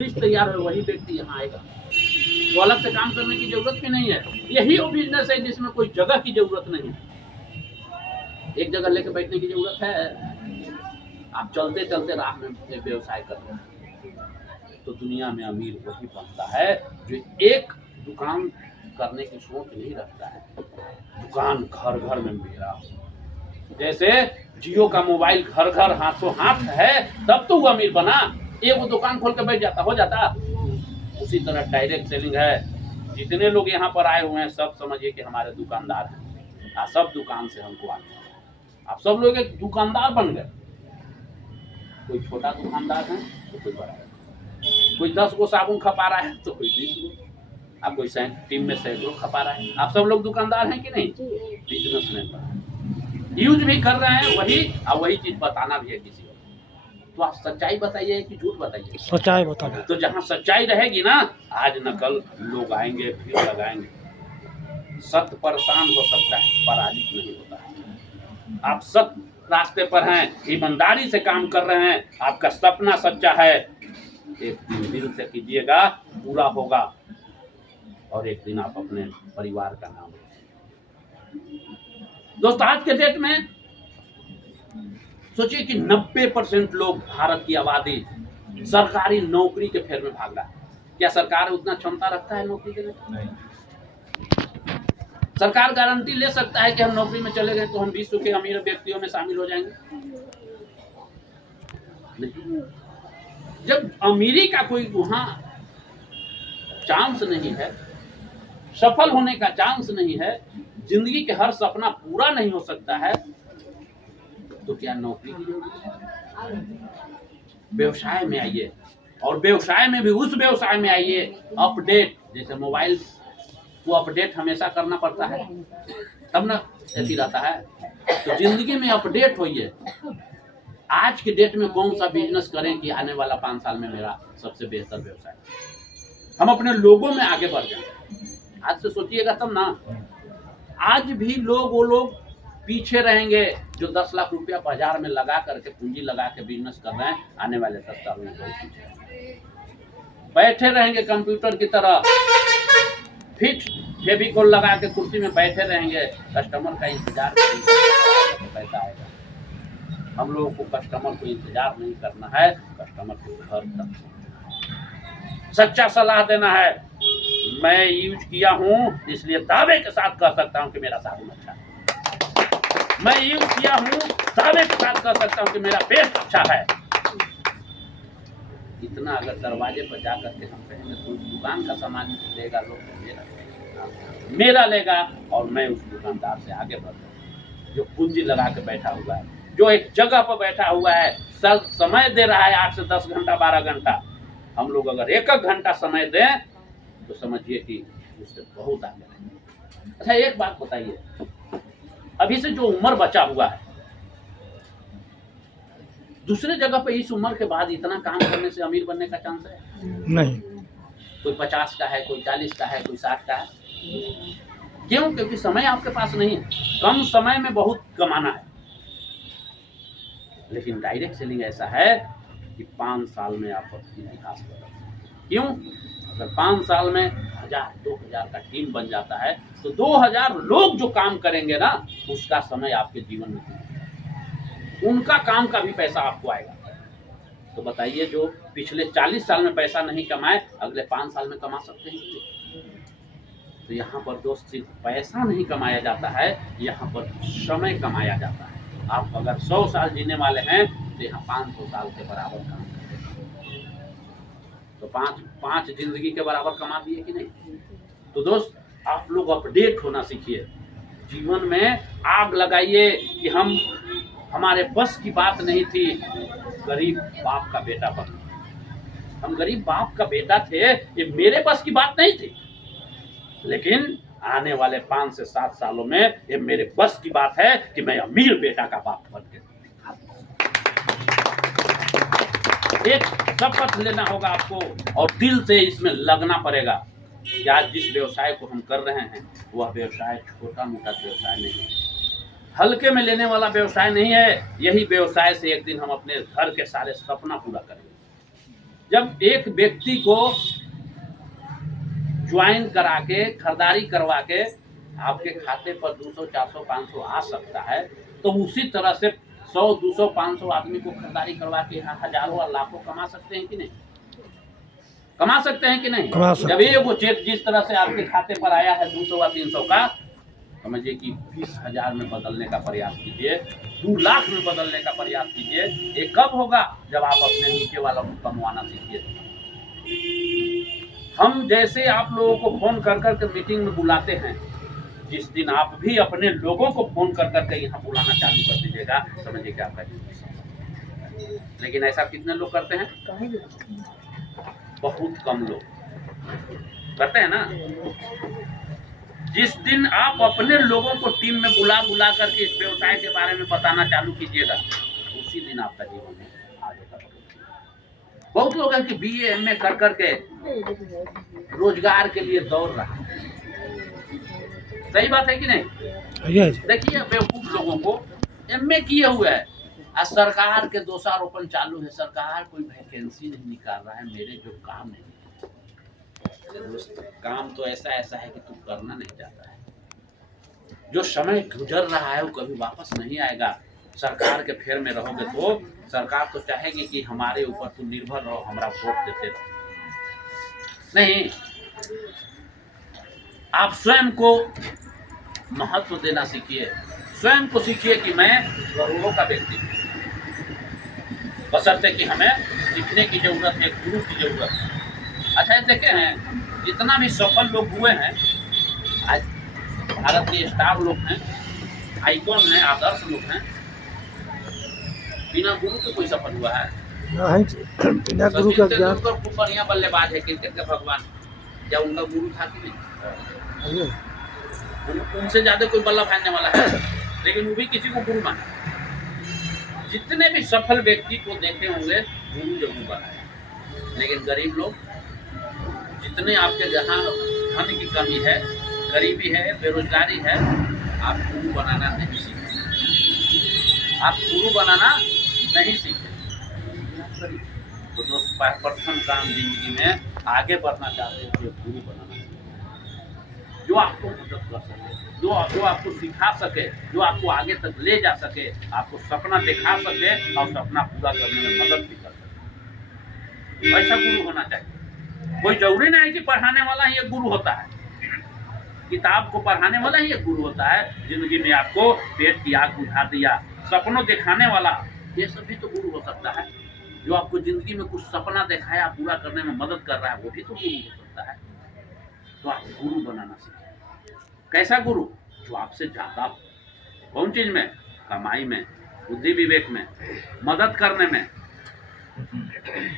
List तैयार हो वही व्यक्ति यहाँ आएगा। तो अलग से काम करने की जरूरत भी नहीं है। यही वो बिजनेस है जिसमें कोई जगह की जरूरत नहीं है। एक जगह लेके बैठने की जरूरत है। आप चलते चलते राह में व्यवसाय कर रहे हैं तो दुनिया में अमीर वही बनता है जो एक दुकान करने की सोच नहीं रखता है। दुकान घर घर में मेरा हो। जैसे जियो का मोबाइल घर घर हाथों हाथ है तब तो वो अमीर बना। एक वो दुकान खोल के बैठ जाता हो जाता। उसी तरह डायरेक्ट सेलिंग है। जितने लोग यहाँ पर आए हुए हैं सब समझिए कि हमारे दुकानदार हैं। सब दुकान से हमको आते हैं। आप सब लोग एक दुकानदार बन गए। कोई छोटा दुकानदार है तो कोई बड़ा है। कोई 10 गो साबुन खपा रहा है तो कोई 20 गो। आप कोई टीम में सैकड़ों खपा रहा है। आप सब लोग दुकानदार हैं कि नहीं? बिजनेसमैन बना यूज भी कर रहे हैं वही और वही चीज बताना भी है किसी को। तो आप सच्चाई बताइए कि झूठ बताइए? सच्चाई बताइए। तो जहाँ सच्चाई रहेगी ना आज न कल लोग आएंगे भीड़ लगाएंगे। सत्य परेशान हो सकता है पराजित नहीं होता है। आप सत्य रास्ते पर हैं ईमानदारी से काम कर रहे हैं आपका सपना सच्चा है एक दिन दिल से कीजिएगा पूरा होगा और एक दिन आप अपने परिवार का नाम। दोस्तों आज के डेट में सोचिए कि 90% लोग भारत की आबादी सरकारी नौकरी के फेर में भाग रहा है। क्या सरकार उतना क्षमता रखता है नौकरी के लिए? नहीं। सरकार गारंटी ले सकता है कि हम नौकरी में चले गए तो हम विश्व के अमीर व्यक्तियों में शामिल हो जाएंगे? नहीं। जब अमीरी का कोई वहां चांस नहीं है सफल होने का चांस नहीं है जिंदगी के हर सपना पूरा नहीं हो सकता है तो क्या नौकरी की जरूरत है? व्यवसाय में आइए और व्यवसाय में भी उस व्यवसाय में आइए अपडेट। जैसे मोबाइल को अपडेट हमेशा करना पड़ता है तब ना ऐसी रहता है। तो जिंदगी में अपडेट होइए। आज के डेट में कौन सा बिजनेस करें कि आने वाला 5 साल में मेरा सबसे बेहतर व्यवसाय हम अपने लोगों में आगे बढ़ जाए। आज से सोचिएगा तब ना। आज भी वो लोग पीछे रहेंगे जो 10 लाख रुपया बाजार में लगा करके पूंजी लगा के बिजनेस कर रहे हैं। आने वाले 10 साल में बहुत पीछे बैठे रहेंगे कंप्यूटर की तरह फिक्स फेविकोल लगा के कुर्सी में बैठे रहेंगे। कस्टमर का इंतजार करेंगे तो पैसा आएगा। हम लोगों को कस्टमर को इंतजार नहीं करना है कस्टमर को घर तक सच्चा सलाह देना है। मैं यूज किया हूं इसलिए दावे के साथ कह सकता हूं कि मेरा साबुन अच्छा है। मैं यूज किया हूं दावे के साथ कह सकता हूं कि मेरा पेस्ट अच्छा है। इतना अगर दरवाजे पर जाकर के हम कहेंगे तो दुकान का सामान लेगा लोग मेरा लेगा और मैं उस दुकानदार से आगे बढ़ूंगा जो पूंजी लगा के बैठा हुआ है जो एक जगह पर बैठा हुआ है समय दे रहा है 8 से 10 घंटा 12 घंटा। हम लोग अगर एक घंटा समय दें तो समझिए कि उससे बहुत आगे रहेंगे। अच्छा एक बात बताइए अभी से जो उम्र बचा हुआ है दूसरे जगह पे इस उम्र के बाद इतना काम करने से अमीर बनने का चांस है? नहीं। कोई 50 का है कोई 40 का है कोई 60 का है। क्यों? क्योंकि समय आपके पास नहीं है। कम समय में बहुत कमाना है। लेकिन डायरेक्ट सेलिंग ऐसा है कि 5 साल में आप इतिहास बदल। क्यों? अगर 5 साल में 1000 2000 का टीम बन जाता है तो 2000 लोग जो काम करेंगे ना उसका समय आपके जीवन में उनका काम का भी पैसा आपको आएगा। तो बताइए जो पिछले 40 साल में पैसा नहीं कमाए अगले 5 साल में कमा सकते हैं? तो यहाँ पर दोस्त सिर्फ पैसा नहीं कमाया जाता है यहाँ पर समय कमाया जाता है। आप अगर 100 साल जीने वाले हैं तो यहाँ 500 साल के बराबर काम करते हैं। तो पांच जिंदगी के बराबर कमा दिए कि नहीं? तो दोस्त आप लोग अपडेट होना सीखिए। जीवन में आग लगाइए कि हमारे बस की बात नहीं थी गरीब बाप का बेटा बनना। हम गरीब बाप का बेटा थे ये मेरे बस की बात नहीं थी। लेकिन आने वाले 5 से 7 सालों में ये मेरे बस की बात है कि मैं अमीर बेटा का बाप बन के एक शपथ लेना होगा आपको और दिल से इसमें लगना पड़ेगा कि आज जिस व्यवसाय को हम कर रहे हैं वह व्यवसाय छोटा मोटा व्यवसाय नहीं है हल्के में लेने वाला व्यवसाय नहीं है। यही व्यवसाय से एक दिन हम अपने घर के सारे सपना पूरा करेंगे। जब एक व्यक्ति को ज्वाइन करा के खरीदारी करवा के आपके खाते पर 200, 400, 500 आ सकता है, तो उसी तरह से 100, 200, 500 आदमी को खरीदारी करवा के यहाँ हजारों और लाखों कमा सकते हैं कि नहीं? कमा सकते हैं कि नहीं? जब ये वो चेक जिस तरह से आपके खाते पर आया है 200 या 300 का, समझिए कि 20,000 में बदलने का प्रयास कीजिए, 2 लाख में बदलने का प्रयास कीजिए। ये कब होगा? जब आप अपने नीचे वालों को कमवाना सीखिए। हम जैसे आप लोगों को फोन कर करके मीटिंग में बुलाते हैं, जिस दिन आप भी अपने लोगों को फोन कर करके यहाँ बुलाना चालू कर दीजिएगा, समझिए कि आपका जीवन। लेकिन ऐसा कितने लोग करते हैं? बहुत कम लोग करते हैं ना। जिस दिन आप अपने लोगों को टीम में बुला बुला करके इस व्यवसाय के बारे में बताना चालू कीजिएगा, उसी दिन आपका जीवन में आगे का बढ़ेगा। बहुत लोग हैं कि BA MA कर करके रोजगार के लिए दौड़ रहा है। सही बात है कि नहीं? देखिए बेवकूफ लोगों को MA किए हुए है, सरकार के दोषारोपण चालू है, सरकार कोई वैकेंसी नहीं निकाल रहा है, मेरे जो काम नहीं। दोस्त, काम तो ऐसा है कि तू करना नहीं चाहता है। जो समय गुजर रहा है वो कभी वापस नहीं आएगा। सरकार के फेर में रहोगे तो सरकार तो चाहेगी कि हमारे ऊपर तू निर्भर रहो, हमारा वोट देते रहो। नहीं, आप स्वयं को महत्व देना सीखिए, स्वयं को सीखिए कि मैं करोड़ों का व्यक्ति हूँ, बशर्ते कि हमें सीखने की जरूरत है, गुरु की जरूरत है। अच्छा देखे हैं जितना भी सफल लोग हुए हैं, आज भारत के स्टार लोग हैं, आइकॉन हैं, आदर्श लोग हैं, बिना गुरु के कोई सफल हुआ है? बिना गुरु का ज्ञान। खूब बढ़िया बल्लेबाज है, क्रिकेट के भगवान, क्या उनका गुरु था कि नहीं? उनसे ज्यादा कोई बल्ला फेंकने वाला है, लेकिन वो भी किसी को गुरु माना। जितने भी सफल व्यक्ति को देखे होंगे गुरु जरूर बनाए, लेकिन गरीब लोग, जितने आपके जहाँ धन की कमी है, गरीबी है, बेरोजगारी है, आप गुरु बनाना नहीं सीखे। आप गुरु बनाना नहीं सीखे तो दोस्त प्रथम काम जिंदगी में आगे बढ़ना चाहते हैं तो गुरु बनाना, जो आपको मदद कर सके, जो आपको सिखा सके, जो आपको आगे तक ले जा सके, आपको सपना दिखा सके और सपना पूरा करने में मदद भी कर सके। ऐसा गुरु होना चाहिए। कोई जरूरी नहीं है कि पढ़ाने वाला ही एक गुरु होता है, किताब को पढ़ाने वाला ही एक गुरु होता है। जिंदगी में आपको पेट की आग बुझा दिया, सपनों दिखाने वाला, ये सब भी तो गुरु हो सकता है। जो आपको जिंदगी में कुछ सपना दिखाया, पूरा करने में मदद कर रहा है, वो भी तो गुरु हो सकता है। तो आप गुरु बनाना सीखें। कैसा गुरु? जो आपसे ज्यादा, कौन चीज में? कमाई में, बुद्धि विवेक में, मदद करने में,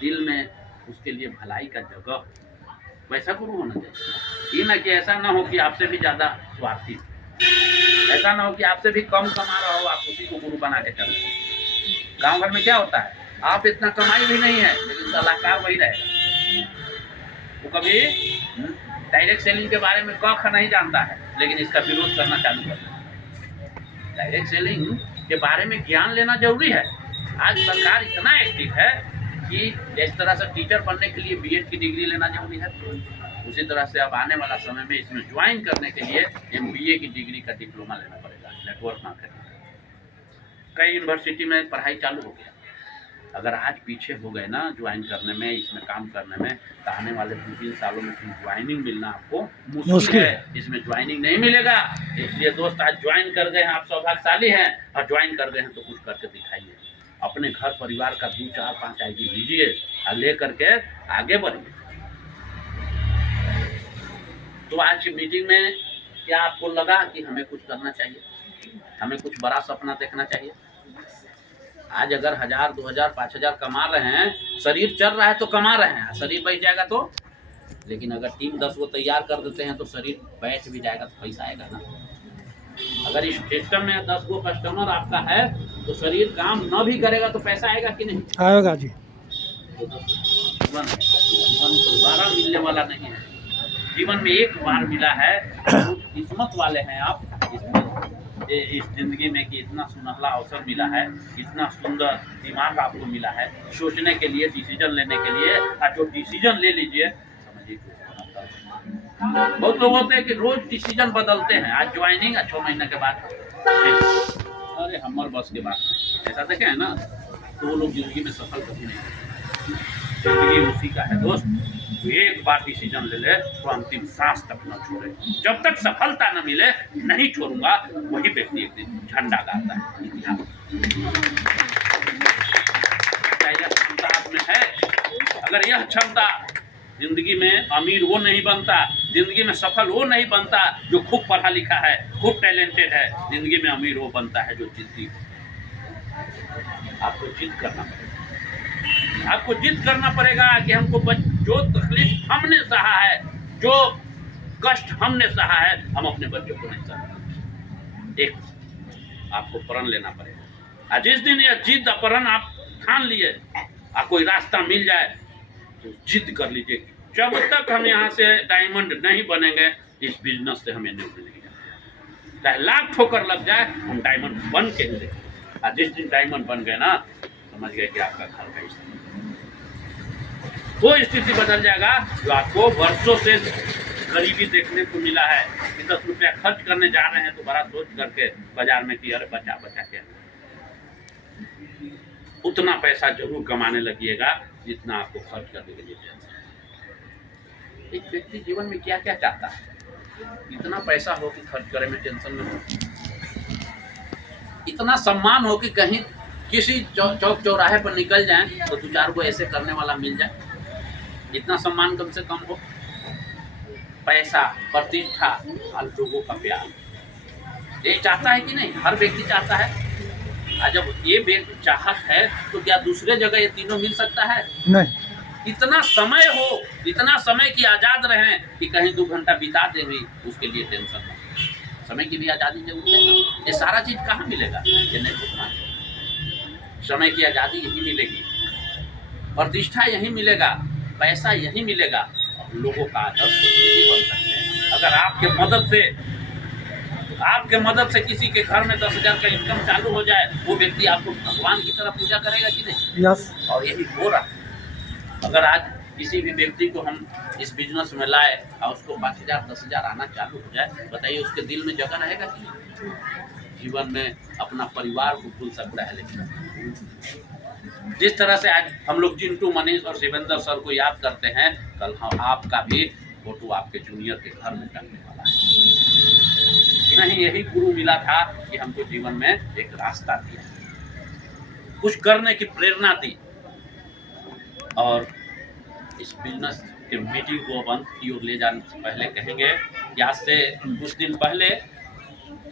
दिल में उसके लिए भलाई का जगह, वैसा गुरु होना चाहिए। ये ना कि ऐसा ना हो कि आपसे भी ज्यादा स्वार्थी, ऐसा ना हो कि आपसे भी कम कमा रहा हो, आप उसी को गुरु बना के चल रहे। गाँव भर में क्या होता है, आप इतना कमाई भी नहीं है, लेकिन सलाहकार वही रहेगा। वो कभी डायरेक्ट सेलिंग के बारे में कख नहीं जानता है, लेकिन इसका विरोध करना चालू कर देता। डायरेक्ट सेलिंग के बारे में ज्ञान लेना जरूरी है। आज सरकार इतना एक्टिव है कि जिस तरह से टीचर बनने के लिए BEd की डिग्री लेना जरूरी है, उसी तरह से अब आने वाला समय में इसमें ज्वाइन करने के लिए MBA की डिग्री का डिप्लोमा लेना पड़ेगा, नेटवर्क मार्केटिंग। कई यूनिवर्सिटी में पढ़ाई चालू हो गया। अगर आज पीछे हो गए ना ज्वाइन करने में, इसमें काम करने में, तो आने वाले 2-3 सालों में ज्वाइनिंग मिलना आपको मुश्किल है। इसमें ज्वाइनिंग नहीं मिलेगा। इसलिए दोस्त आज ज्वाइन कर गए हैं, आप सौभाग्यशाली हैं, और ज्वाइन कर गए हैं तो कुछ करके दिखाइए। अपने घर परिवार का 2, 4, 5 ID लीजिए और ले करके आगे बढ़िए। तो आज की मीटिंग में क्या आपको लगा कि हमें कुछ करना चाहिए, हमें कुछ बड़ा सपना देखना चाहिए? आज अगर 1000, 2000, 5000 कमा रहे हैं, शरीर चल रहा है तो कमा रहे हैं, शरीर बैठ जाएगा तो, लेकिन अगर टीम 10 को तैयार कर देते हैं तो शरीर बैठ भी जाएगा तो पैसा आएगा ना। अगर इस सिस्टम में 10 गो कस्टमर आपका है तो शरीर काम न भी करेगा तो पैसा आएगा कि नहीं? आएगा जी। तो जीवन दोबारा मिलने वाला नहीं है। जीवन में एक बार मिला है, किस्मत वाले हैं आप। इस जिंदगी में कि इतना सुनहला अवसर मिला है, इतना सुंदर दिमाग आपको मिला है सोचने के लिए, डिसीजन लेने के लिए, और जो डिसीजन ले लीजिए समझिए बहुत लोग होते हैं कि रोज डिसीजन बदलते हैं, आज ज्वाइनिंग 6 महीने के बाद अरे हमारे बस के बाद ऐसा देखे है ना, तो वो लोग जिंदगी में सफल कभी नहीं होते। जिंदगी उसी का है दोस्त, तो एक बार डिसीजन ले ले तो अंतिम सांस तक न छोड़े, जब तक सफलता न मिले नहीं छोड़ूंगा, वही व्यक्ति एक दिन झंडा गाता है इतिहास। क्या यह क्षमता आप में है? अगर यह क्षमता, जिंदगी में अमीर वो नहीं बनता, जिंदगी में सफल वो नहीं बनता जो खूब पढ़ा लिखा है, खूब टैलेंटेड है, जिंदगी में अमीर वो बनता है जो जिद्दी। आपको जिद करना पड़ेगा, आपको जिद करना पड़ेगा कि हमको जो तकलीफ हमने सहा है, जो कष्ट हमने सहा है, हम अपने बच्चों को नहीं सहा। एक आपको प्रण लेना पड़ेगा, और जिस दिन यह जिद प्रण आप ठान लिए, आप कोई रास्ता मिल जाए तो जिद कर लीजिए, जब तक हम यहाँ से डायमंड नहीं बनेंगे इस बिजनेस से हमें नहीं मिलेगी, चाहे लाख ठोकर लग जाए हम डायमंड बन के ही देखेंगे। और जिस दिन डायमंड बन गए ना, समझ गए कि आपका घर का स्थिति, वो स्थिति बदल जाएगा जो आपको वर्षों से गरीबी देखने को मिला है कि 10 रुपया खर्च करने जा रहे हैं तो बड़ा सोच करके बाजार में कि अरे बचा बचा के उतना पैसा जरूर कमाने लगिएगा जितना आपको खर्च करने के लिए चाहिए। एक व्यक्ति जीवन में क्या क्या चाहता है, इतना पैसा हो कि खर्च करे में टेंशन न हो, इतना सम्मान हो कि कहीं किसी चौक चौराहे पर निकल जाएं तो 2-4 को ऐसे करने वाला मिल जाए, इतना सम्मान कम से कम हो, पैसा, प्रतिष्ठा और लोगों का प्यार, ये चाहता है कि नहीं? हर व्यक्ति चाहता है। और जब ये व्यक्ति चाहत है तो क्या दूसरे जगह ये तीनों मिल सकता है? नहीं। इतना समय हो, इतना समय की आज़ाद रहें कि कहीं 2 घंटा बिता दे भी उसके लिए टेंशन हो, समय की भी आज़ादी जरूर है। ये सारा चीज़ कहाँ मिलेगा? ये नहीं भूलना, समय की आज़ादी यही मिलेगी, प्रतिष्ठा यही मिलेगा, पैसा यही मिलेगा, और लोगों का आदर्श यही बन सकते हैं। अगर आपके मदद से किसी के घर में 10,000 का इनकम चालू हो जाए, वो व्यक्ति आपको भगवान की तरह पूजा करेगा कि नहीं? यस। और यही हो रहा है। अगर आज किसी भी व्यक्ति को हम इस बिजनेस में लाए और उसको 5,000 10,000 आना चालू हो जाए, बताइए उसके दिल में जगह रहेगा कि नहीं? जीवन में अपना परिवार को भूल सकता है, लेकिन जिस तरह से आज हम लोग जिंटू, मनीष और शिवेंद्र सर को याद करते हैं, कल हम आपका भी फोटो आपके जूनियर के घर में टंगने वाला है। नहीं, यही गुरु मिला था कि हमको जीवन में एक रास्ता दिया, कुछ करने की प्रेरणा दी। और इस बिजनेस के मीटिंग को अब अंत की ओर ले जाने से पहले कहेंगे कि आज से कुछ दिन पहले